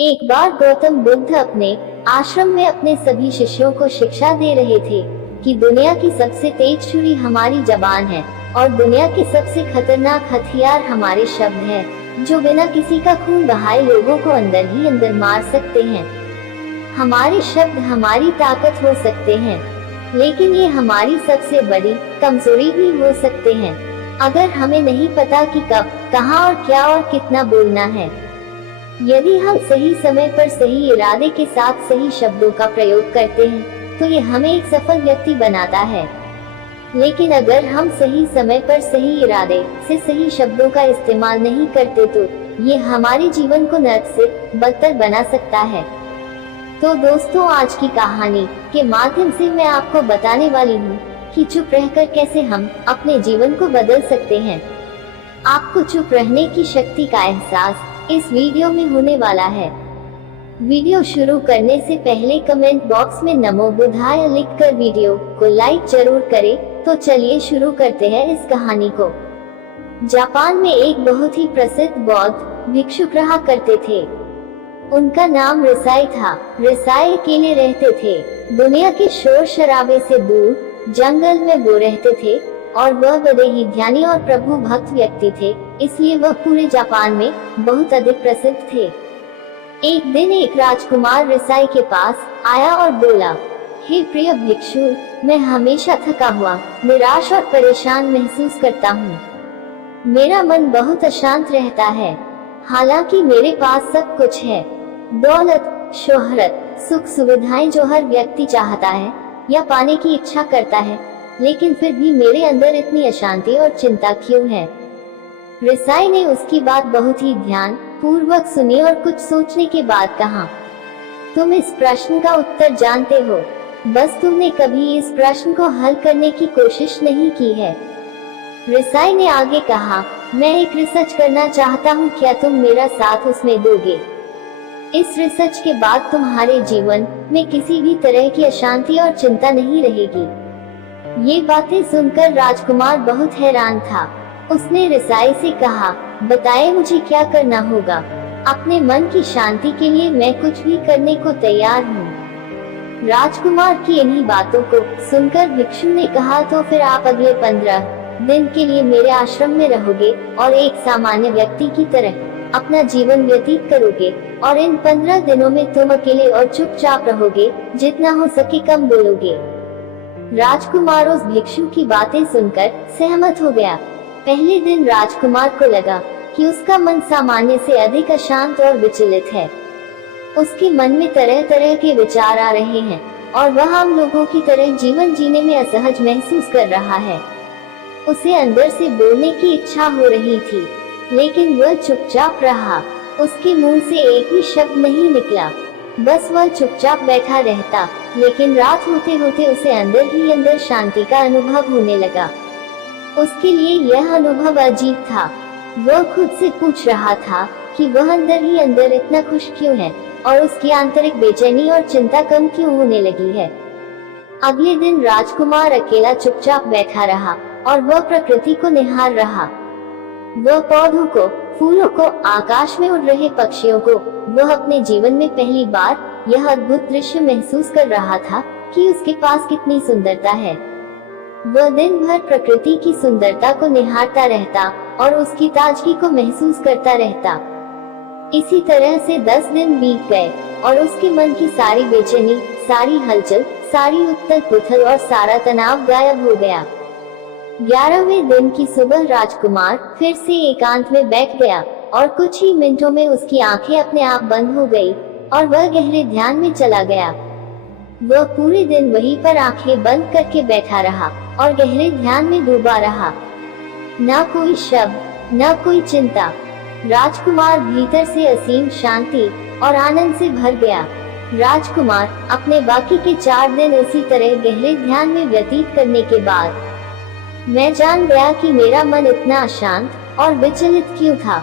एक बार गौतम बुद्ध अपने आश्रम में अपने सभी शिष्यों को शिक्षा दे रहे थे कि दुनिया की सबसे तेज छुरी हमारी जबान है और दुनिया के सबसे खतरनाक हथियार हमारे शब्द हैं, जो बिना किसी का खून बहाए लोगों को अंदर ही अंदर मार सकते हैं। हमारे शब्द हमारी ताकत हो सकते हैं, लेकिन ये हमारी सबसे बड़ी कमजोरी भी हो सकते हैं, अगर हमें नहीं पता कि कब, कहां और क्या और कितना बोलना है। यदि हम सही समय पर सही इरादे के साथ सही शब्दों का प्रयोग करते हैं, तो ये हमें एक सफल व्यक्ति बनाता है। लेकिन अगर हम सही समय पर सही इरादे से सही शब्दों का इस्तेमाल नहीं करते, तो ये हमारे जीवन को नर्क से बदतर बना सकता है। तो दोस्तों, आज की कहानी के माध्यम से मैं आपको बताने वाली हूँ कि चुप रहकर कैसे हम अपने जीवन को बदल सकते हैं। आपको चुप रहने की शक्ति का एहसास इस वीडियो में होने वाला है। वीडियो शुरू करने से पहले कमेंट बॉक्स में नमो बुद्धाय लिखकर वीडियो को लाइक जरूर करें। तो चलिए शुरू करते हैं इस कहानी को। जापान में एक बहुत ही प्रसिद्ध बौद्ध भिक्षुक रहा करते थे। उनका नाम रिसाई था। रिसाई अकेले रहते थे। दुनिया के शोर शराबे से दूर जंगल में वो रहते थे और वह बड़े ही ध्यानी और प्रभु भक्त व्यक्ति थे, इसलिए वह पूरे जापान में बहुत अधिक प्रसिद्ध थे। एक दिन एक राजकुमार रिसाई के पास आया और बोला, हे प्रिय भिक्षु, मैं हमेशा थका हुआ, निराश और परेशान महसूस करता हूँ। मेरा मन बहुत अशांत रहता है। हालांकि मेरे पास सब कुछ है, दौलत, शोहरत, सुख सुविधाएं जो हर व्यक्ति चाहता है या पाने की इच्छा करता है, लेकिन फिर भी मेरे अंदर इतनी अशांति और चिंता क्यों है? रिसाई ने उसकी बात बहुत ही ध्यान पूर्वक सुनी और कुछ सोचने के बाद कहा, तुम इस प्रश्न का उत्तर जानते हो, बस तुमने कभी इस प्रश्न को हल करने की कोशिश नहीं की है। रिसाई ने आगे कहा, मैं एक रिसर्च करना चाहता हूँ, क्या तुम मेरा साथ उसमें दोगे? इस रिसर्च के बाद तुम्हारे जीवन में किसी भी तरह की अशांति और चिंता नहीं रहेगी। ये बातें सुनकर राजकुमार बहुत हैरान था। उसने रिसाई से कहा, बताएं मुझे क्या करना होगा? अपने मन की शांति के लिए मैं कुछ भी करने को तैयार हूँ। राजकुमार की इन्हीं बातों को सुनकर भिक्षु ने कहा, तो फिर आप अगले 15 दिन के लिए मेरे आश्रम में रहोगे और एक सामान्य व्यक्ति की तरह अपना जीवन व्यतीत करोगे, और इन 15 दिनों में तुम अकेले और चुपचाप रहोगे, जितना हो सके कम बोलोगे। राजकुमार उस भिक्षु की बातें सुनकर सहमत हो गया। पहले दिन राजकुमार को लगा कि उसका मन सामान्य से अधिक अशांत और विचलित है। उसके मन में तरह तरह के विचार आ रहे हैं और वह आम लोगों की तरह जीवन जीने में असहज महसूस कर रहा है। उसे अंदर से बोलने की इच्छा हो रही थी, लेकिन वह चुपचाप रहा। उसके मुंह से एक भी शब्द नहीं निकला, बस वह चुपचाप बैठा रहता। लेकिन रात होते होते उसे अंदर ही अंदर शांति का अनुभव होने लगा। उसके लिए यह अनुभव अजीब था। वह खुद से पूछ रहा था कि वह अंदर ही अंदर इतना खुश क्यों है और उसकी आंतरिक बेचैनी और चिंता कम क्यों होने लगी है। अगले दिन राजकुमार अकेला चुपचाप बैठा रहा और वह प्रकृति को निहार रहा। वह पौधों को, फूलों को, आकाश में उड़ रहे पक्षियों को, वह अपने जीवन में पहली बार यह अद्भुत दृश्य महसूस कर रहा था कि उसके पास कितनी सुंदरता है। वह दिन भर प्रकृति की सुंदरता को निहारता रहता और उसकी ताजगी को महसूस करता रहता। इसी तरह से 10 दिन बीत गए और उसके मन की सारी बेचैनी, सारी हलचल, सारी उथल पुथल और सारा तनाव गायब हो गया। 11वें दिन की सुबह राजकुमार फिर से एकांत में बैठ गया और कुछ ही मिनटों में उसकी आंखें अपने आप बंद हो गई और वह गहरे ध्यान में चला गया। वह पूरे दिन वहीं पर आंखें बंद करके बैठा रहा और गहरे ध्यान में डूबा रहा। न कोई शब्द, न कोई चिंता। राजकुमार भीतर से असीम शांति और आनंद से भर गया। राजकुमार अपने बाकी के 4 दिन इसी तरह गहरे ध्यान में व्यतीत करने के बाद, मैं जान गया कि मेरा मन इतना अशांत और विचलित क्यों था।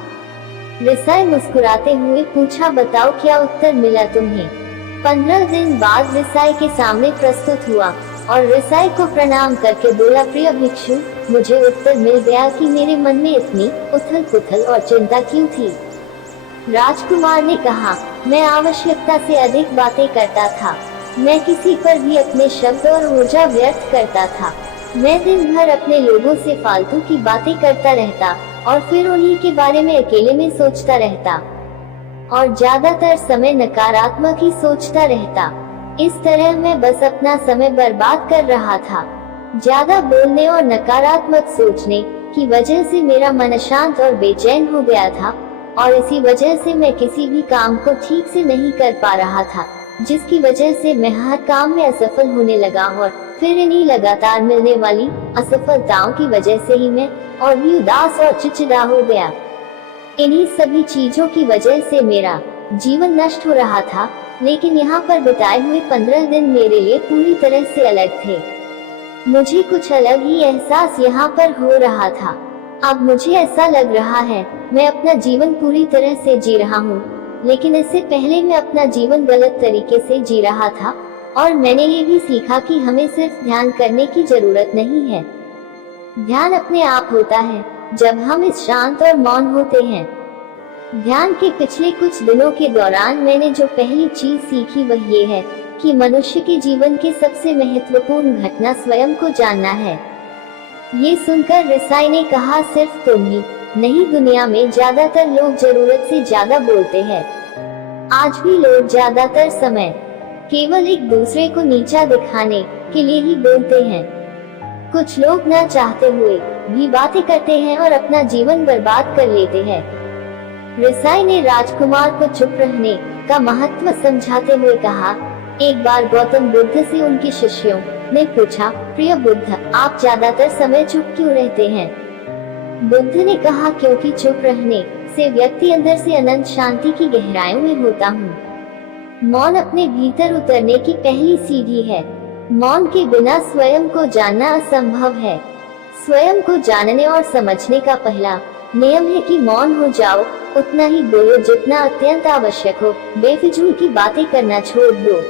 रिसाई मुस्कुराते हुए पूछा, बताओ क्या उत्तर मिला तुम्हें? 15 दिन बाद रिसाई के सामने प्रस्तुत हुआ और रिसाई को प्रणाम करके बोला, प्रिय भिक्षु, मुझे उत्तर मिल गया कि मेरे मन में इतनी उथल पुथल और चिंता क्यों थी। राजकुमार ने कहा, मैं आवश्यकता से अधिक बातें करता था। मैं किसी पर भी अपने शब्द और ऊर्जा व्यर्थ करता था। मैं दिन भर अपने लोगों से फालतू की बातें करता रहता और फिर उन्हीं के बारे में अकेले में सोचता रहता और ज्यादातर समय नकारात्मक ही सोचता रहता। इस तरह मैं बस अपना समय बर्बाद कर रहा था। ज्यादा बोलने और नकारात्मक सोचने की वजह से मेरा मन अशांत और बेचैन हो गया था और इसी वजह से मैं किसी भी काम को ठीक से नहीं कर पा रहा था, जिसकी वजह से मैं हर काम में असफल होने लगा और फिर इन्हीं लगातार मिलने वाली असफलताओं की वजह से ही मैं और भी उदास और चिड़चिड़ा हो गया। इन्हीं सभी चीजों की वजह से मेरा जीवन नष्ट हो रहा था, लेकिन यहाँ पर बिताए हुए 15 दिन मेरे लिए पूरी तरह से अलग थे। मुझे कुछ अलग ही एहसास यहाँ पर हो रहा था। अब मुझे ऐसा लग रहा है मैं अपना जीवन पूरी तरह से जी रहा हूँ, लेकिन इससे पहले मैं अपना जीवन गलत तरीके से जी रहा था और मैंने ये भी सीखा कि हमें सिर्फ ध्यान करने की जरूरत नहीं है। ध्यान अपने आप होता है जब हम इस शांत और मौन होते हैं। ध्यान के पिछले कुछ दिनों के दौरान मैंने जो पहली चीज सीखी वह ये है कि मनुष्य के जीवन की सबसे महत्वपूर्ण घटना स्वयं को जानना है। ये सुनकर रिसाई ने कहा, सिर्फ तुम ही नहीं, दुनिया में ज्यादातर लोग जरूरत से ज्यादा बोलते हैं। आज भी लोग ज्यादातर समय केवल एक दूसरे को नीचा दिखाने के लिए ही बोलते हैं। कुछ लोग ना चाहते हुए भी बातें करते हैं और अपना जीवन बर्बाद कर लेते हैं। रिसाई ने राजकुमार को चुप रहने का महत्व समझाते हुए कहा, एक बार गौतम बुद्ध से उनके शिष्यों ने पूछा, प्रिय बुद्ध, आप ज्यादातर समय चुप क्यों रहते हैं? बुद्ध ने कहा, क्योंकि चुप रहने से व्यक्ति अंदर से अनंत शांति की गहराइयों में होता हूँ। मौन अपने भीतर उतरने की पहली सीढ़ी है। मौन के बिना स्वयं को जानना असंभव है। स्वयं को जानने और समझने का पहला नियम है कि मौन हो जाओ, उतना ही बोलो जितना अत्यंत आवश्यक हो। बेफिजूल की बातें करना छोड़ दो।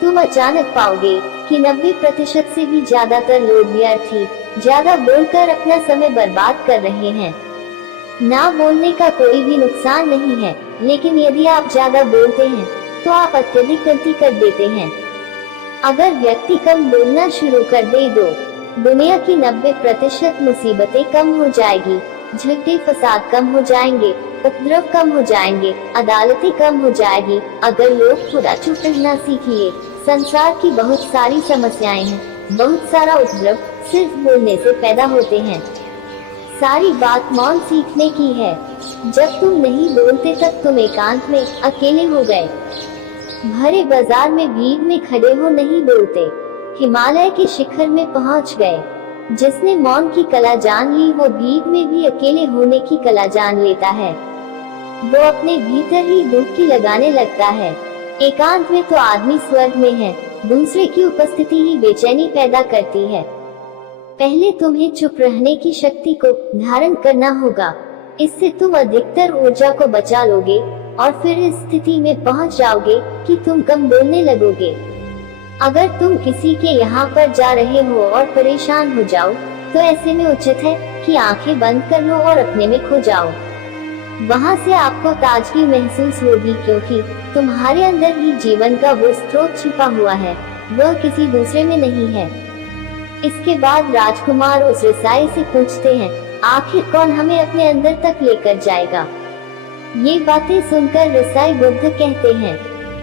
तुम अचानक पाओगे कि 90% से भी ज्यादातर लोग व्यर्थी ज्यादा बोलकर अपना समय बर्बाद कर रहे हैं। ना बोलने का कोई भी नुकसान नहीं है, लेकिन यदि आप ज्यादा बोलते हैं तो आप अत्यधिक गलती कर देते हैं। अगर व्यक्ति कम बोलना शुरू कर दे दो, दुनिया की 90% मुसीबतें कम हो जाएगी, झगड़े फसाद कम हो जाएंगे, उपद्रव कम हो जाएंगे, अदालतें कम हो जाएगी। अगर लोग थोड़ा चुप रहना सीख लिए, संसार की बहुत सारी समस्याएं हैं, बहुत सारा उपद्रव सिर्फ बोलने से पैदा होते हैं। सारी बात मौन सीखने की है। जब तुम नहीं बोलते तब तुम एकांत में अकेले हो गए, भरे बाजार में भीड़ में खड़े हो, नहीं बोलते, हिमालय के शिखर में पहुंच गए। जिसने मौन की कला जान ली वो भीड़ में भी अकेले होने की कला जान लेता है। वो अपने भीतर ही डुबकी लगाने लगता है। एकांत में तो आदमी स्वर्ग में है, दूसरे की उपस्थिति ही बेचैनी पैदा करती है। पहले तुम्हें चुप रहने की शक्ति को धारण करना होगा। इससे तुम अधिकतर ऊर्जा को बचा लोगे और फिर इस स्थिति में पहुंच जाओगे कि तुम कम बोलने लगोगे। अगर तुम किसी के यहाँ पर जा रहे हो और परेशान हो जाओ, तो ऐसे में उचित है कि आंखें बंद कर लो और अपने में खो जाओ। वहाँ से आपको ताजगी महसूस होगी, क्योंकि तुम्हारे अंदर ही जीवन का वो स्रोत छिपा हुआ है, वह किसी दूसरे में नहीं है। इसके बाद राजकुमार उस रिसाई से पूछते हैं, आखिर कौन हमें अपने अंदर तक लेकर जाएगा? ये बातें सुनकर रिसाई बुद्ध कहते हैं,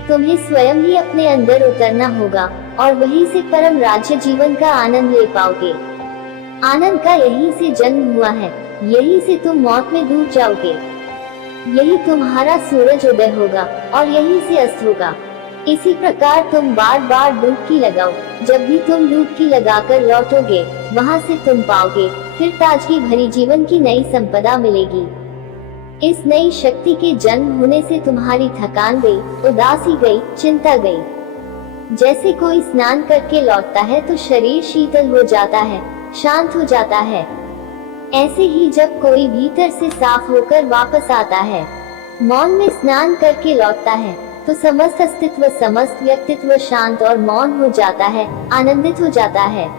तुम्हें स्वयं ही अपने अंदर उतरना होगा और वहीं से परम राज्य जीवन का आनंद ले पाओगे। आनंद का यहीं से जन्म हुआ है, यहीं से तुम मौत में डूब जाओगे। यही तुम्हारा सूरज उदय होगा और यहीं से अस्त होगा। इसी प्रकार तुम बार बार डुबकी लगाओ। जब भी तुम डुबकी लगाकर लौटोगे, वहाँ से तुम पाओगे फिर ताजगी भरी जीवन की नई संपदा मिलेगी। इस नई शक्ति के जन्म होने से तुम्हारी थकान गई, उदासी गई, चिंता गई। जैसे कोई स्नान करके लौटता है तो शरीर शीतल हो जाता है, शांत हो जाता है। ऐसे ही जब कोई भीतर से साफ होकर वापस आता है, मौन में स्नान करके लौटता है, तो समस्त अस्तित्व, समस्त व्यक्तित्व शांत और मौन हो जाता है, आनंदित हो जाता है।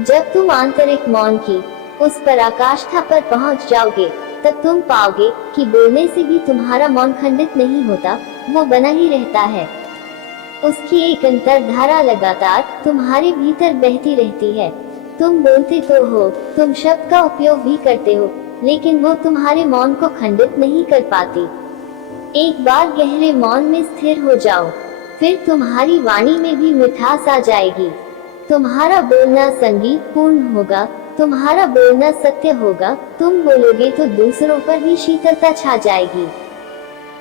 जब तुम आंतरिक मौन की उस पराकाष्ठा पर पहुंच जाओगे, तब तुम पाओगे कि बोलने से भी तुम्हारा मौन खंडित नहीं होता, वो बना ही रहता है। उसकी एक अंतर्धारा लगातार तुम्हारे भीतर बहती रहती है। तुम बोलते तो हो, तुम शब्द का उपयोग भी करते हो, लेकिन वो तुम्हारे मौन को खंडित नहीं कर पाती। एक बार गहरे मौन में स्थिर हो जाओ, फिर तुम्हारी वाणी में भी मिठास आ जाएगी। तुम्हारा बोलना संगीत पूर्ण होगा, तुम्हारा बोलना सत्य होगा। तुम बोलोगे तो दूसरों पर भी शीतलता छा जाएगी।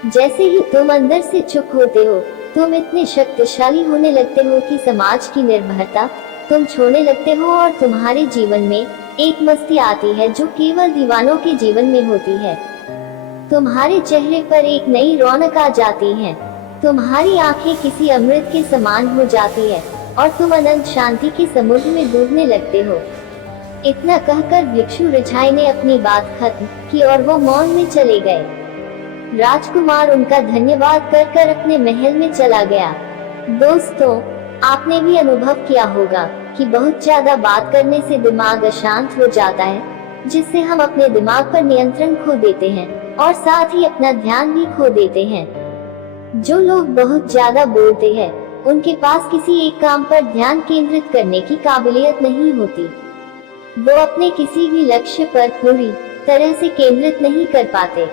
जैसे ही तुम अंदर से चुप होते हो, तुम इतने शक्तिशाली होने लगते हो कि समाज की निर्भरता तुम छोड़ने लगते हो और तुम्हारे जीवन में एक मस्ती आती है जो केवल दीवानों के जीवन में होती है। तुम्हारे चेहरे पर एक नई रौनक आ जाती है, तुम्हारी आंखें किसी अमृत के समान हो जाती है और तुम अनंत शांति के समुद्र में डूबने लगते हो। इतना कहकर भिक्षु रिझाई ने अपनी बात खत्म की और वो मौन में चले गए। राजकुमार उनका धन्यवाद कर अपने महल में चला गया। दोस्तों, आपने भी अनुभव किया होगा कि बहुत ज्यादा बात करने से दिमाग अशांत हो जाता है, जिससे हम अपने दिमाग पर नियंत्रण खो देते हैं और साथ ही अपना ध्यान भी खो देते हैं। जो लोग बहुत ज्यादा बोलते हैं, उनके पास किसी एक काम पर ध्यान केंद्रित करने की काबिलियत नहीं होती। वो अपने किसी भी लक्ष्य पर पूरी तरह से केंद्रित नहीं कर पाते।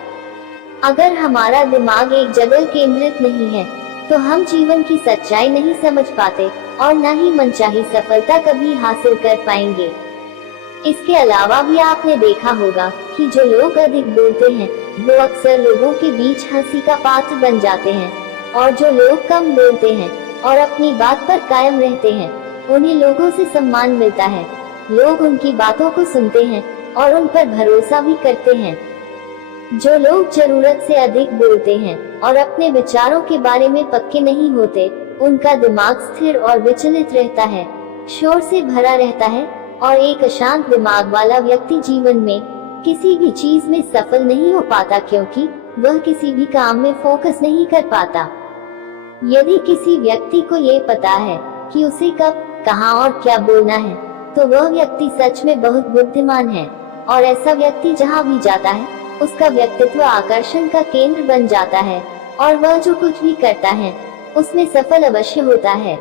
अगर हमारा दिमाग एक जगह केंद्रित नहीं है, तो हम जीवन की सच्चाई नहीं समझ पाते और न ही मनचाही सफलता कभी हासिल कर पाएंगे। इसके अलावा भी आपने देखा होगा कि जो लोग अधिक बोलते हैं, वो अक्सर लोगों के बीच हंसी का पात्र बन जाते हैं, और जो लोग कम बोलते हैं और अपनी बात पर कायम रहते हैं, उन्हें लोगों से सम्मान मिलता है। लोग उनकी बातों को सुनते हैं और उन पर भरोसा भी करते हैं। जो लोग जरूरत से अधिक बोलते हैं और अपने विचारों के बारे में पक्के नहीं होते, उनका दिमाग स्थिर और विचलित रहता है, शोर से भरा रहता है, और एक अशांत दिमाग वाला व्यक्ति जीवन में किसी भी चीज में सफल नहीं हो पाता, क्योंकि वह किसी भी काम में फोकस नहीं कर पाता। यदि किसी व्यक्ति को ये पता है कि उसे कब, कहां और क्या बोलना है, तो वह व्यक्ति सच में बहुत बुद्धिमान है, और ऐसा व्यक्ति जहां भी जाता है, उसका व्यक्तित्व आकर्षण का केंद्र बन जाता है, और वह जो कुछ भी करता है उसमें सफल अवश्य होता है।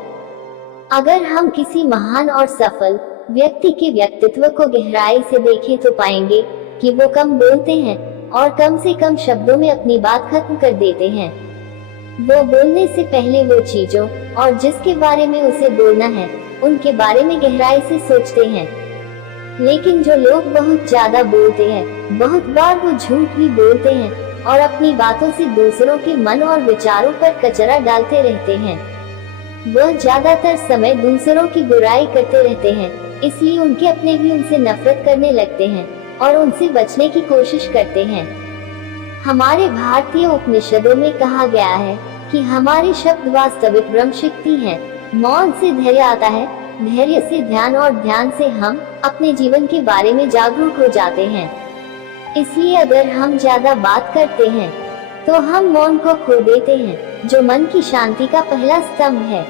अगर हम किसी महान और सफल व्यक्ति के व्यक्तित्व को गहराई से देखें तो पाएंगे कि वो कम बोलते हैं और कम से कम शब्दों में अपनी बात खत्म कर देते हैं। वो बोलने से पहले वो चीजों और जिसके बारे में उसे बोलना है, उनके बारे में गहराई से सोचते हैं। लेकिन जो लोग बहुत ज्यादा बोलते हैं, बहुत बार वो झूठ भी बोलते हैं और अपनी बातों से दूसरों के मन और विचारों पर कचरा डालते रहते हैं। वह ज्यादातर समय दूसरों की बुराई करते रहते हैं, इसलिए उनके अपने भी उनसे नफरत करने लगते हैं और उनसे बचने की कोशिश करते हैं। हमारे भारतीय उपनिषदों में कहा गया है कि हमारे शब्द वास्तविक ब्रह्म शक्ति हैं। मौन से धैर्य आता है, धैर्य से ध्यान, और ध्यान से हम अपने जीवन के बारे में जागरूक हो जाते हैं। इसलिए अगर हम ज्यादा बात करते हैं, तो हम मौन को खो देते हैं, जो मन की शांति का पहला स्तंभ है।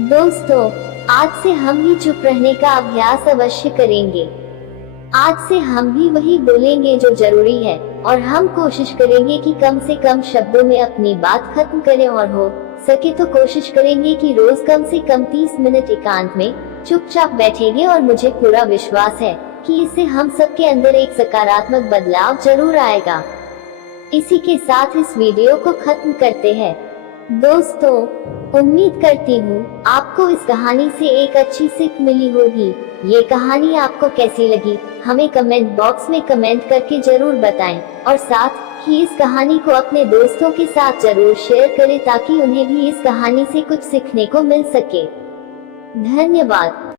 दोस्तों, आज से हम भी चुप रहने का अभ्यास अवश्य करेंगे। आज से हम भी वही बोलेंगे जो जरूरी है, और हम कोशिश करेंगे कि कम से कम शब्दों में अपनी बात खत्म करें, और हो सके तो कोशिश करेंगे कि रोज कम से कम 30 मिनट एकांत में चुपचाप बैठेंगे। और मुझे पूरा विश्वास है कि इससे हम सबके अंदर एक सकारात्मक बदलाव जरूर आएगा। इसी के साथ इस वीडियो को खत्म करते हैं। दोस्तों, उम्मीद करती हूँ आपको इस कहानी से एक अच्छी सीख मिली होगी। ये कहानी आपको कैसी लगी, हमें कमेंट बॉक्स में कमेंट करके जरूर बताएं, और साथ ही इस कहानी को अपने दोस्तों के साथ जरूर शेयर करें, ताकि उन्हें भी इस कहानी से कुछ सीखने को मिल सके। धन्यवाद।